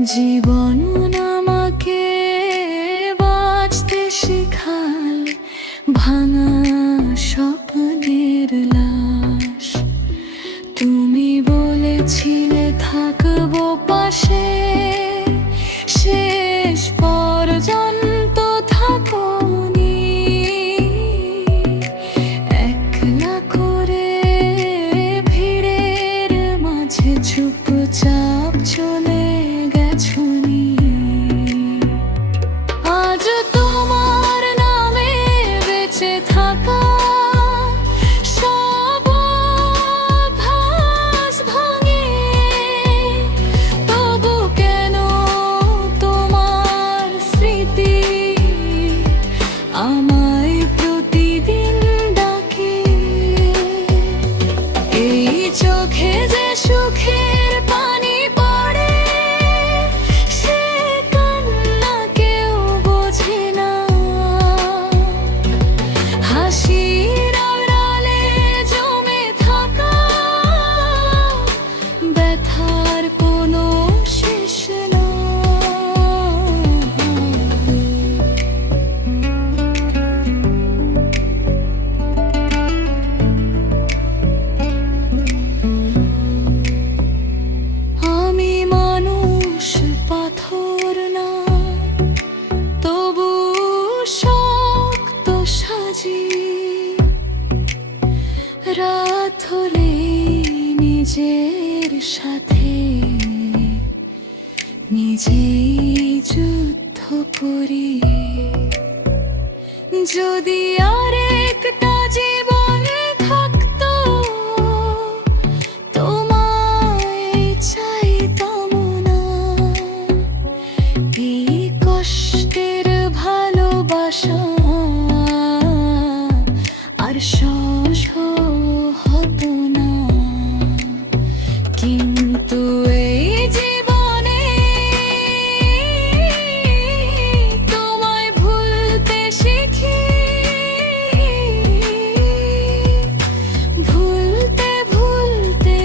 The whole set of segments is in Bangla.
জীবন আমাকে বাঁচতে শেখাল, ভাঙা স্বপ্নের লাশ। তুমি বলেছিলে থাকবো পাশে, শেষ পর্যন্ত থাকোনি। একলা করে ভিড়ের মাঝে চুপচাপ চলে গেছনি। আজ তোমার নামে বেঁচে থাকা সব অভ্যাস ভাঙে, তবু কেন তোমার স্মৃতি আমায় প্রতিদিন ডাকে। এই চোখে যে সুখের পানি পড়ে, সে কান্না কেউ বোঝে না। হাসির আড়ালে জমে থাকা ব্যথার কোনো শেষ না। আমি মানুষ পাথর না, তবু শক্ত সাজি। রাত হলে নিজের সাথে নিজেই যুদ্ধ করি। যদি আরেকটা জীবন থাকতো, তোমায় চাইতাম না। এই কষ্টের ভালোবাসা আর সহজ হতো না। কিন্তু এই জীবনে তোমায় ভুলতে শিখি। ভুলতে ভুলতে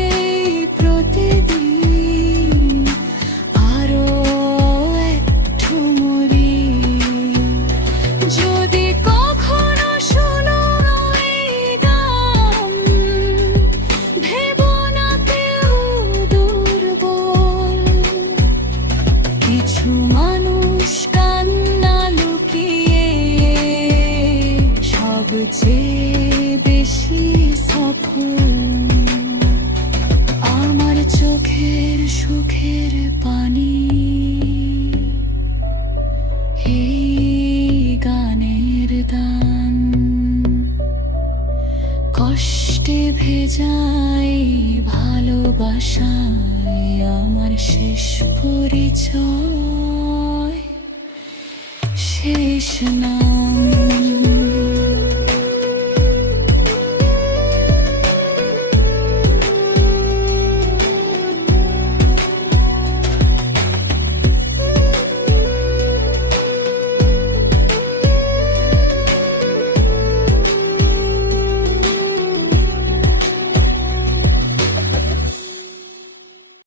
প্রতিদিন আরো একটু মরি। যদি কখনো শোনো এই গান, ভেবো না কেউ দুর্বল। কিছু মানুষ কান্না লুকিয়ে সবচেয়ে বেশি সফল। আমার চোখের সুখের পানি এই গানের দান। কষ্টে ভেজাই ভালোবাসায় আমার শেষ পরিচয়। শেষ না।